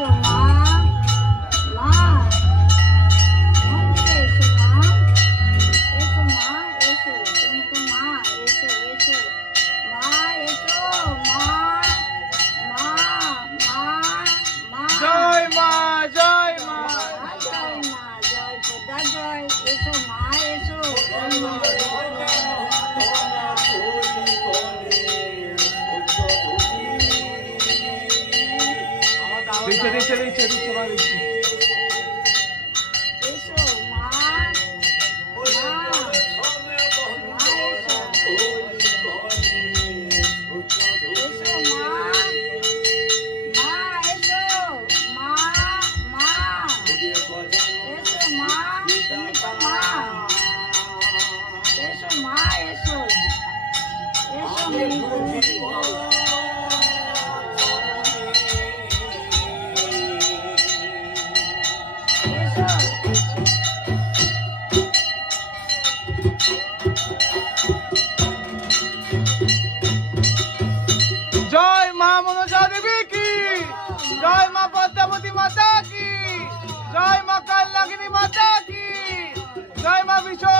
এসো মা, মা মন্দিরে এসো মা, এসো মা, এসো, তুমি তো মা, এসো এসো মা, এসো মা, মা, মা, মা, জয় মা, জয় মা। জয় মা, জয় খোদা জয়, এসো মা, এসো, জয় মা। দিচ্ছে মা, দিচ্ছে। এসো মা, মা, মা এসো, এসো মা, মা এসো, মা, মা, এসো মা, তুমি তো মা, এসো মা, এসো, এসো মিঠু। জয় মা মনসা দেবী কি, জয় মা পদ্মাবতী মাতা কি, জয় মা কালনাগিনী মাতা কি, জয় মা বিশ্বনাথ